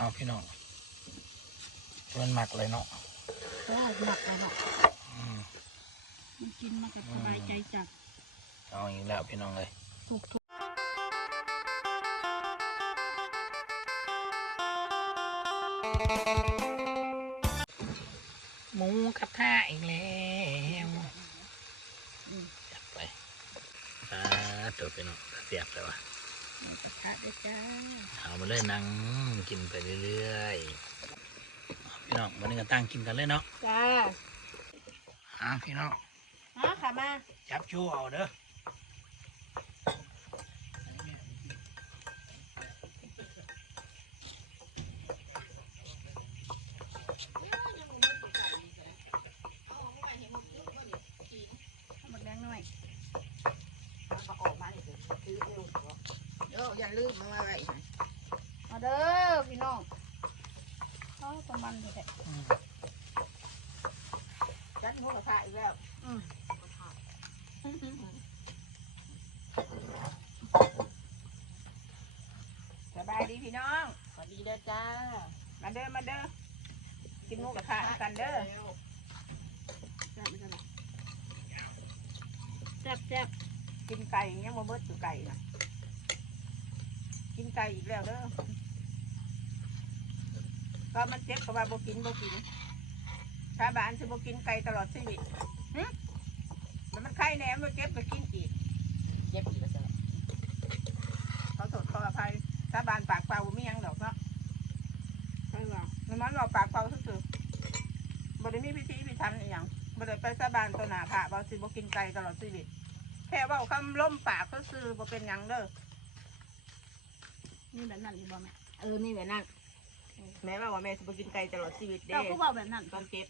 เอาพี่น้องมันหมักเลยเนาะเพราะว่าหนักเลยเนาะอืมมันกินมากับสบายใจจากเอาอีกแล้วพี่น้องเลยทุกทุกหมูกระทะอีกแล้วจัดไปอ่าตัวพี่น้องเสียบเลยวะหมู กระทะด้วยจ้าเอามาเลยนั่งกินไปเรื่อยๆเอาพี่น้องวันนี้ก็ตั้งกินกันเลยเนาะจ้าอ่าพี่น้องฮะขามาจับชูเอาเด้อ หมดแดงหน่อย เขาออกมาเนี่ยซื้อเร็วเดี๋ยวอย่า ลืมมาอะไรมาเด้อพี่น้องอ๋อประมาณนี้แหละจัดหมูกระทะอีกแล้วอืมสบายดีพี่น้องสวัสดีเด้อจ้า มาเด้อมาเด้อกินหมูกระทะกันเด้อแซ่บแซ่บกินไก่ยังมาเบิดอยู่ไก่นะ กินไก่อีกแล้วเด้อก็มันเจ็บก็ว่าบ่กินบ่กินชาวบ้านจะบ่กินไก่ตลอดชีวิตหึแล้วมันไข้แหนมมันเจ็บก็กินอีกเย็บอีกแล้วจ้ะเขาโทษขออภัยชาวบ้านปากเปล่าบ่มีหยังดอกเนาะใช่ว่ามันมันบอกปากเปล่าซื่อๆบ่ได้มีพิธีพิธันอหย่างบ่ได้ไปสาบานตัวหน้าพระบ่สิบ่กินไก่ตลอดชีวิตแค่เว่าคำล้มปากซื่อๆบ่เป็นหยังเด้อ นี่แบบนั้นอีบ่แม่เออนี่แหละนั่นแม่ว่าว่าแม่สิบ่กินไก่ตลอดชีวิตเด้เจ้าก็บอกแบบนั้นตอนเจ็บ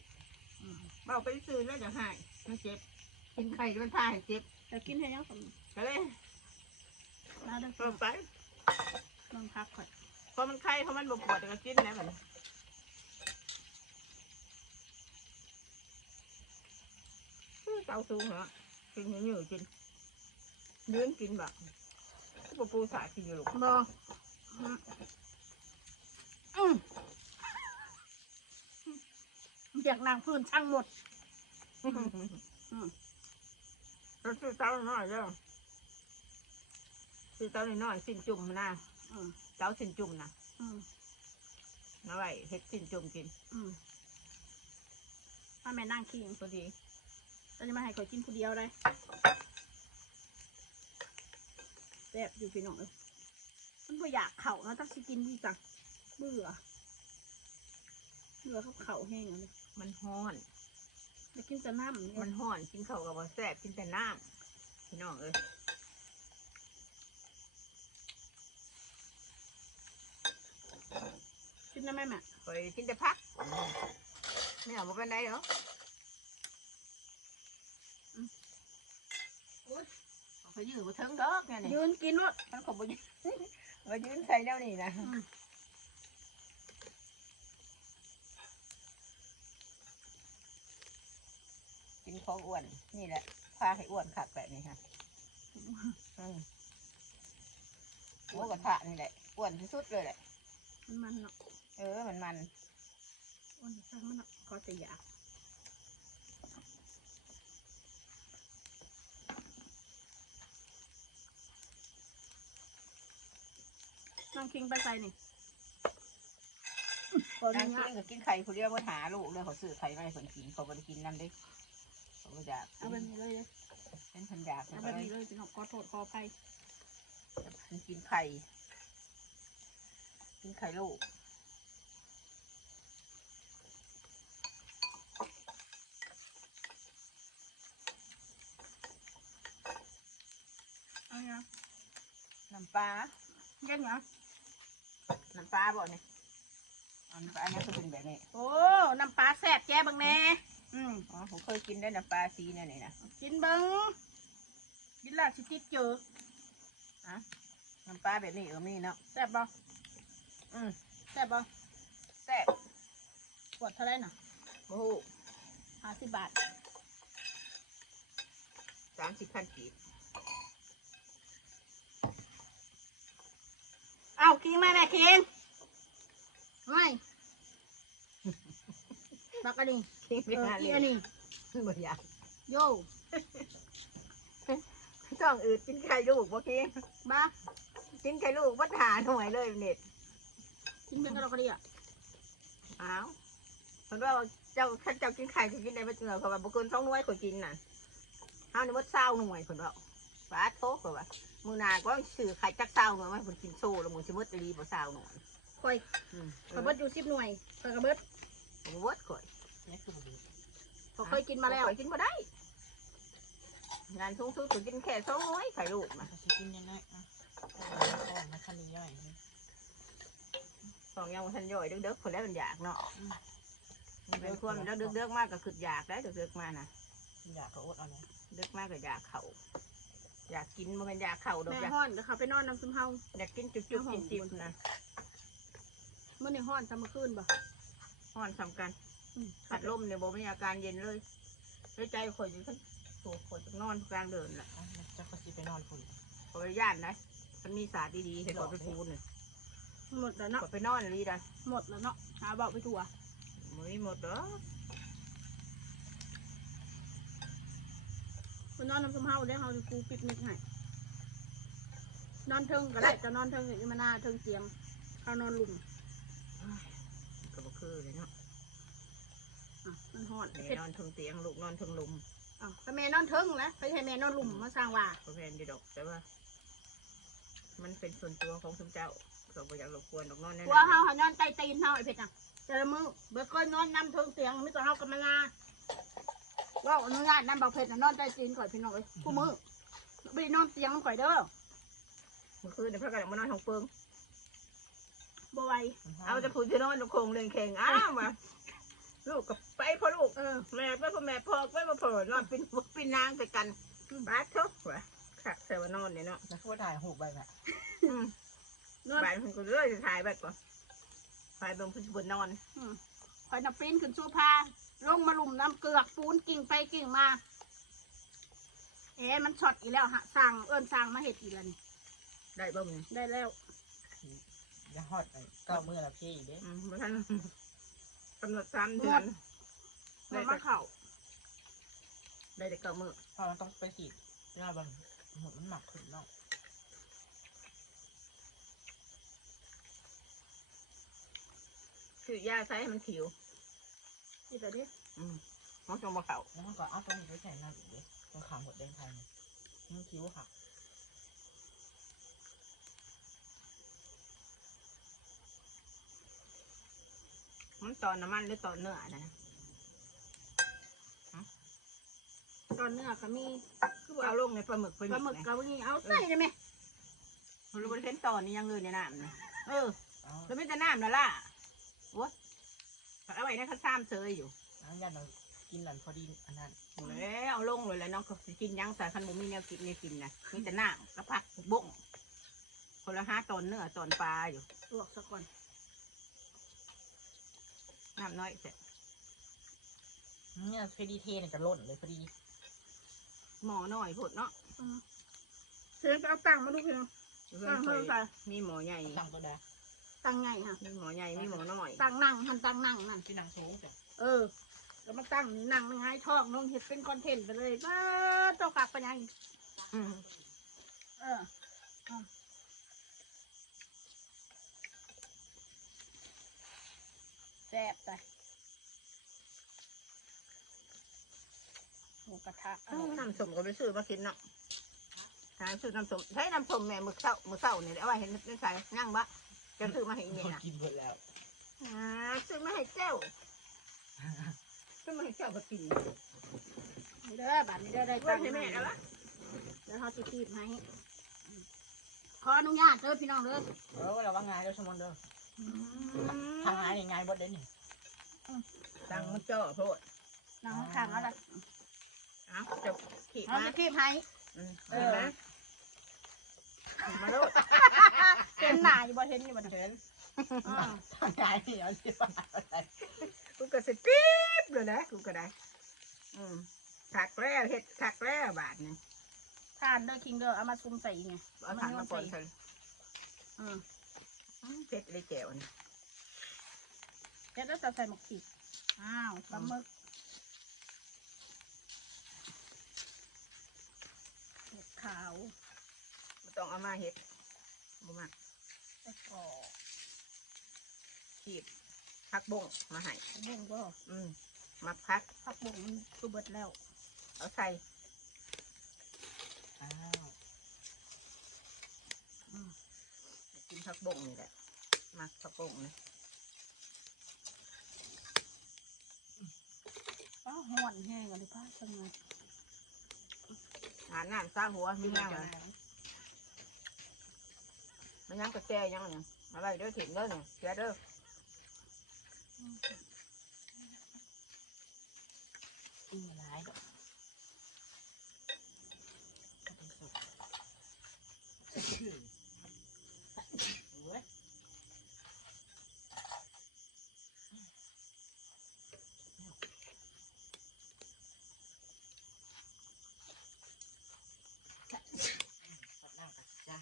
อืมเบาไปซื้อแล้วจะหายมันเจ็บ กินไข่มันพาให้เจ็บแต่กินให้ยังสมก็เลยแล้วเด้อเพิ่มไปลองพักก่อนเพราะมันไข้เพราะมันบ่ปวดก็กินนะมันเตาสูงเหรอกินอย่างนี้กินยืนกินแบบปูปูสากินอยู่ลูกบออื มอืมอยากนางพื้นช่างหมดเราซื้อเต้าหน่อยเด้อซื้อเต้าหน่อยๆสิ้นจุ่มนะอืมเต้าสิ้นจุ่มนะอืมเอาไว้เฮ็ดสิ้นจุ่มกินอืมถ้าแม่นั่งขี้พอดีก็จะมาให้ข่อยกินผู้เดียวได้แซ่บอยู่พี่น้องเอ้ย มันบ่อยากเข่านะต้องสิกินดีจังเบื่อ เบื่อเขาเข่าแห้งอะเนี่ยมันห้อนอยากกินแต่น้ำเนี่ยมันห้อนกินข้าวกับว่าแซ่บกินแต่น้ำพี่น้องเอ้ยกินได้ไหมแม่คอยกินแต่พักไม่เอามาเป็นไรเหรออืมอุ๊ยเอาไปยืนบนเทิงดอกเนี่ยนี่ยืนกินวะมันขบยืน มายืนใส่แล้วนี่นะกินของอ้วน นี่แหละพาให้อ้วนขัดแบบนี้ค่ะอืมหมูกระทะนี่แหละอ้วนที่สุดเลยแหละมันมันเนาะเออมันมันอ้วนช่างมันเนาะก็จะอยาก น้องคิงไปใส่นี่ขออนั่งนุกิญาตนก็กินไข่ผู้เดียวมาหาลูกเลยเขาซื้อไข่มาให้คนกินเขาไม่ได้กินนั่นเด้เขาไม่อยากเอาแบบนี้เลยเลยเป็นพันอยากเอาเลแบบยนี้เลยพี่น้องขอโทษขออภัยมันกินไข่ กินไข่ลูกเอาเนาะน้ำปลา เย็นเนาะ น้ำปลาบ่เนี่ยอันน้ำปลาเนี่ยคือเป็นแบบนี้ โอ้ น้ำปลาแซ่บแจ้บังแน่อืมอ๋อผมเคยกินได้น้ำปลาสีเนี่ยนี่นะกินเบิ้งกินและสิติดเจอน้ำปลาแบบนี้เออมีเนาะแซ่บบ่อืมแซ่บบ่แซ่บขวดเท่าไหรน่ะโอ้โหห้าสิบบาทสามสิบพันกีบ เอาคิงมาแม่คิงไม่ปากอันนี่คิงไม่อหาอีเลี้ยงอันนี้บ่อยากโย่ต้องอืดกินไข่ลูกเมื่คิงบ้ากินไข่ลูกวัดทานหน่วยเลยเน็ตกินเป็นกระดกกระเดียอ้าวเพิ่นว่าเจ้าถ้าเจ้ากินไข่สิกินได้บ่จังเขาว่าบ่เกินองน้อยข่อกินน่ะห้านี่ศร้าหน่วยเพิ่นว่าปาดโตข่อยว่า มื้อหน้าก็ซื้อไข่จัก20หน่วยมาให้เพิ่นกินโซ่แล้วมื้อสิหมดอีหลีบ่20หน่วยคอยอืมกระเบิดอยู่สิบหน่วยคอยกระเบิดบ่หมดข่อยพอเคยกินมาแล้วข่อยกินบ่ได้ งานสูงสุดก็กินแค่2หน่วยไข่ลูกน่ะกินยังไงอะอ่อนนะคันนี้ย่อยสองอย่างบ่ทันย่อยเด้อๆคนแล้วมันอยากเนาะมันเป็นความแล้วเด้อๆมากก็คืออยากได้เด้อๆมาน่ะอยากก็อดเอาเลยเด็กมากก็อยากเขา อยากกินมันเป็นอยากเข่าดอกแม่อยากห้อนก็เขาไปนอนน้ำซึมเฮาอยากกินจุ๊บจุ๊บจิบจิบนะเมื่อในห้อนทำเมื่อคืนบ่ห้อนสำคัญอืมขัดลมเนี่ยโบมีอาการเย็นเลยด้วยใจข่อยอยู่ทั้งโถข่อยจะนอนกลางเดินแหละอะจะก็สิไปนอนคุณข่อยไปย่านนะมันมีสาดดีๆให้ข่อยไปพูนเนี่ยหมดแล้วเนาะข่อยไปนอนเลยได้หมดแล้วเนาะหาเบาไปทั่วมือหมดเด้อ ไปนอนน้ำซึมเฮาได้เฮาจะกูปิดมิดให้นอนเทิงก็ได้จะนอนเทิงอย่างนี้มาหน้าเทิงเตียงเขานอนลุมก็บ่คือเลยเนาะอะมันหอนแม่เผ็ดนอนเทึงเตียงลูกนอนเทึงลุมอะถ้าแม่นอนเทิงนะไปให้แม่นอนลุมมาสร้างว่าก็แพนดีดอกแต่ว่า มันเป็นส่วนตัวของทุกเจ้าเราบ่อยากรบกวนดอกนอนแน่กลัวเฮาหานอนใต้ตีนเฮาไอ้เผ็ดอะแต่ละมือเบิกก็นอนน้ำเทิงเตียงมิตรเฮากับมานา ว่าอนุญาตน้ำเบาเผ็ดน่ะนอนใต้ตีนข่อยพี่น้องเอ้ยผู้มือไม่ได้นอนเตียงข่อยเด้อเมื่อคืนเนี่ยพระกันมานอนของเปิงบ่ไหวเอาจะพูดจะนอนลูกโคงเล่นแข่งอ้าวมาลูกกับไปพ่อลูกเออแม่ไปพ่อแม่พ่อไปพ่อพ่อนอนเป็นเป็นนางไปกันบ้าทุกวะขักใส่ว่านอนเนี่ยเนาะแล้วก็ถ่ายหูใบแบบอืมนอนบ้านคนก็เลยจะถ่ายแบบก่อนไปเบิ่งเพิ่นสิบนนอนข่อยนับปีนขึ้นสู้พา ลงมาหลุมน้ำเกลือกปูนกิ่งไปกิ่งมา เอ๊ะมันช็อตอีกแล้วฮะสั่งเอิ้นสั่งมาเห็ดอีกแล้วนี่ได้บ่มึงได้แล้วอย่าฮอดไปก็มือละพี่เด้อืมบ่ทันกำหนดสามเดือนมัได้นแต่มาเข่าได้แต่เก้ามื้อเพราะมันต้องไปฉีดยาบังหมดมันหมักขึ้นเนาะคือยาใช้ให้มันขิว อีแต่นี้อืมมันจงบ่เข้าแล้วมันก็เอาตรงนี้ไปใส่น้ำอีกเด้ตรงขางหมดแดงไทยเนี่ยมันคิ้วค่ะมันตอนน้ำมันหรือตอนเนื้อนะตอนเนื้อก็มีคือว่าเอาลงในปลาหมึกไปปลาหมึกกับนี่เอาใส่ได้ไหมมันรู้ว่าเห็นตอนนี้ยังเลยในน้ำนะเออเอาแล้วไม่แต่น้ำแล้วล่ะ โอ้เอาไว้ในข้าวซ้ำเซยอยู่เอาญาติเรากินหลันพอดีอันนั้นแล้วเอาลงเลยแล้วน้องก็สิกินหยังสายคันบุมีแนวกินแนวกินนะมีแต่น้ำกระพักบุ้งคนละห้าตอนเนื้อตอนปลาอยู่ลวกซะก่อนน้ำน้อยเสร็จเนี่ยเพดีเทเนี่ยจะล่นเลยพอดีหมอน้อยพดเนาะอืมเชิญไปเอาตังค์มาดูเพียงเพื่อนเคยมีหมอใหญ่ ตั้งตัวดา ตังค์ไงฮะมีหมอใหญ่มีหมอน้อยตังค์นั่งหันตังค์นั่งนั่นที่นางสูงจ้ะเออก็มาตั้งนี่นั่งง่ายทอกน้องเห็ดเป็นคอนเทนต์ไปเลยป้าเจ้ากลับไปยังอืมเอออะแซ่บไปหมูกระทะอร่อยน้ำส้มก็ไปซื้อมากินเนาะหาซื้อน้ำส้มใช้น้ำส้มแม่มือเศร้ามือเศร้านี่แหละเอาไว้เห็นไม่ใส่นั่งบะ จะซื้อมาให้อีเมียนะกินหมดแล้วอ่าซื้อมาให้เจ้าซื้อมาให้เจ้าก็กินเด้อบัดนี้เด้อได้ไว้ตังค์ให้แม่กันละเดี๋ยวเขาจะคีบให้ขออนุญาตเด้อพี่น้องเด้อเออเราว่างานเด้อสมอนเด้อทางงานยังไงบดเด้นี่ตังมันเจ้าโพดนั่งข้างๆเอาละเอ้าจะขี่เขามาจะคีบให้อืมเห็นไหมมาโลด เห็นหน้าอยู่บ่เห็นอยู่บ่เห็นอ่าทางงานนี่เอาที่บ้านอะไรกูก็สิปี๊บเลยนะกูก็ได้ อืมถักแล้วเห็ดถักแล้วบาทหนึงทานเด้อคิงเด้อเอามาซุ่มใส่ไงเอาถังมาปนใส่อืมเผ็ดเลยแก้วนี่เดี๋ยวเราจะใส่หมกขีดอ้าวปลาหมึกเห็ดขาวไม่ต้องเอามาเห็ดบ่มาตะกอ ขีดพักบงมาให้ผักบุ้งก็อืมมักพัก ผักบุ้งมันคือเบิดแล้วเอาใส่อ้าวกินพักบงนี่แหละมักพักบงนะอ้าวห่อนแห้งอะไรป้าจังเลยหาน้ำซาหัวมีย่างเลย มันยังกระแจยังเนี่ยอะไรเด้อถิ่นเด้อเนี่ยแกเด้อกินอะไรดอกเอาเป็นสุกเว้ยปัดน้ำกับจ้า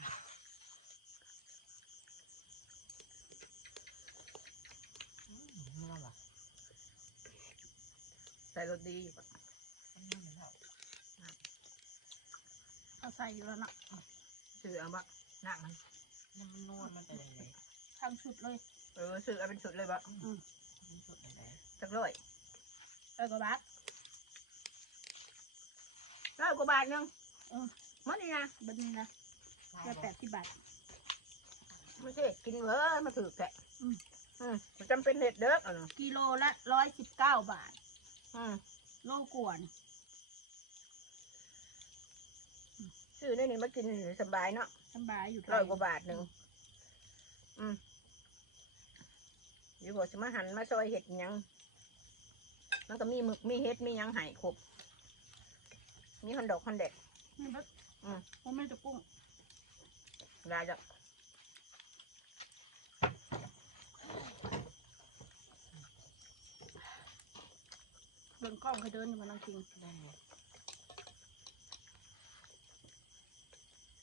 อืมไม่เอาหรอ ใส่รสดีอยู่ปะมันไม่เหมือนเราเอาใส่อยู่แล้วนะซื้อเอาบะน้ำมันเนี่ยมันนวดมันไปเลยเลยทั้งชุดเลย เออซื้อเอาเป็นสุดเลยบะมันสุดเลยเลยสักร้อยเออกระบาดร้อยกว่าบาทหนึงเออมันนี่นะบันนี้นะแค่แปดสิบบาทไม่ใช่กินเว้ยมาถือแกะอืมอืมมันจำเป็นเห็ดเด้อเอาเนาะกิโลละร้อยสิบเก้าบาท อืมโลกวน ซื้อในนี่มากินนี่สบายเนาะสบายอยู่ไทร้อยกว่าบาทหนึ่งอืมอยู่บอกจะมาหันมาซอยเห็ดหยัง มันก็มีหมึกมีเห็ดมีหยังใหายครบมีฮอนดอกฮอนเด็ก นี่บัดอืม ผมไม่จะกุ้งได้จ้ะ เดินกล้องเคยเดินอยู่มันนั่งกินได้ไหม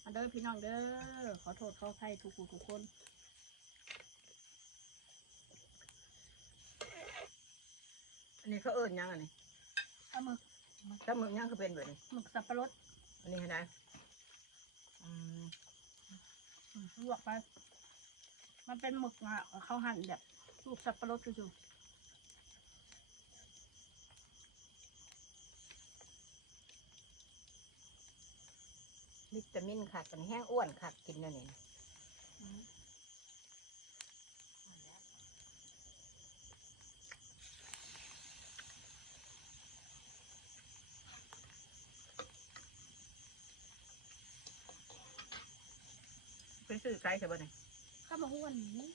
มาเด้อพี่น้องเด้อขอโทษขออภัยทุกผู้ทุกคนอันนี้เขาเอิ้นหยังอันนี้เอาหมึกถ้าหมึกหยังคือเป็นแบบนี้หมึกสับปะรดอันนี้เห็นไหมอืมอืมลวกไป มันเป็นหมึกอะเขาหั่นแบบลูกสับปะรดคือ วิตามินขาดกันแห้งอ้วนขาดกินนั่นเองเป็นสื่อไกลใช่ปะเนี่ยข้าวมาห้วนนี้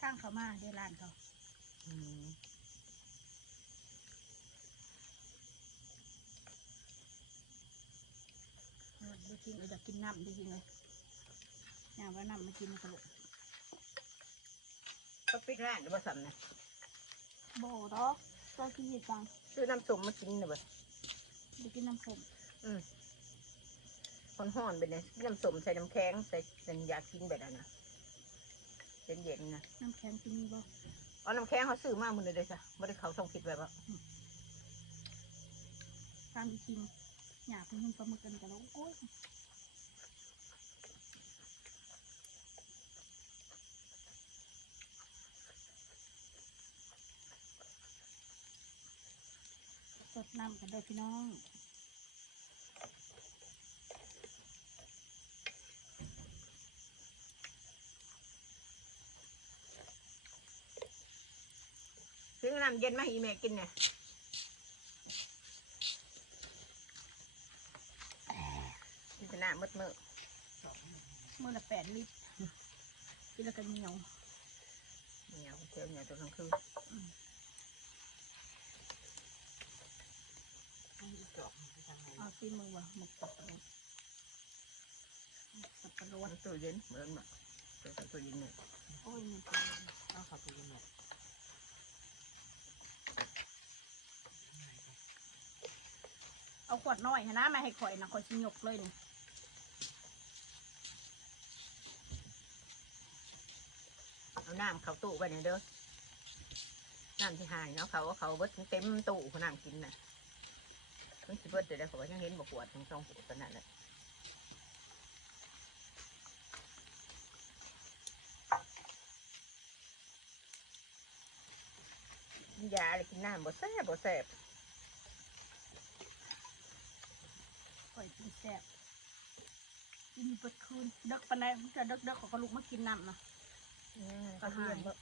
ข้างเขามาในร้านเขาอืม เออได้กินอยากกินน้ำได้กินเลยอยากว่าน้ำมากินกระโหลกก็ปิดร้านหรือว่าสั่นะโบดอกก็กินอีกจังซื้อน้ำส้มมากินนะเบ่ได้กินน้ำส้มคนห่อนๆไปเลยน้ำส้มใส่น้ำแข็งใส่เป็นยากินแบบนั้นนะเย็นๆนะน้ำแข็งกินนี่บ่เอาน้ำแข็งเขาซื้อมาหมดเลยเลยจ้ะไม่ได้เขาส่งผิดแบบว่าตามที่กินอยากเพิ่งปลาหมึกกันกันแล้วโอ้ย ดน้ำกันได้พี่น้องซื้อน้ำเย็นมาให้อีแม่กินเนี่ยกินแต่น้ำมืดมืดมือละแปดลิตรกินแล้วก็เหนียวๆเหนียวเที่ยวเหนียวตัวกลางคืน ต้องมีจอกไปทางไหน เอา ซีมือว่ะหมกสับปะรดหมกสับปะรดมันตู้เย็นเหมือนแบบตัวตู้เย็นเนี่ยโอ้ยมันเอาเขับไปยังไงเอาขวดน้อยให้นะมาให้ข่อยนะข่อยชิยกเลยนี่เอาน้ำเข้าตู้ไปเนี่ยเด้อน้น้ำที่หายเนาะเขาว่าเขาเบิดเต็มตู้เขานั่งกินน่ะ มันสิเบิดเดี๋ยวได้เขาก็ยังเห็นบกวดทั้งสองหูตอนนั้นแหละกินยาอะไรกินน้ำบ่แซ่บบ่แซ่บข่อยกินแซ่บกินเปิดคืนเด็กปานใดมันจะเด็กเด็กเขาก็ลุกมากินน้ำนะก็เรียนบ่เพราะว่า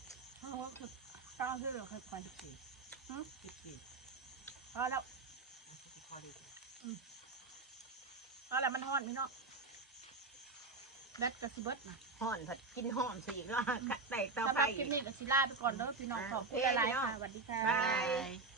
คือ ตั้งที่เราเคยไปสิบสี่พอแล้วพอดีพอแล้วมันฮ้อนพี่น้องแบตกระสิเบิดนะห่อนผัดกินห่อมสิอีกแล้วกัดแตกเตาสำหไฟรับคลิปนี้ก็สิลาไปก่อนเด้อพี่น้องขอบคุณหลายๆค่ะสวัสดีค่ะบาย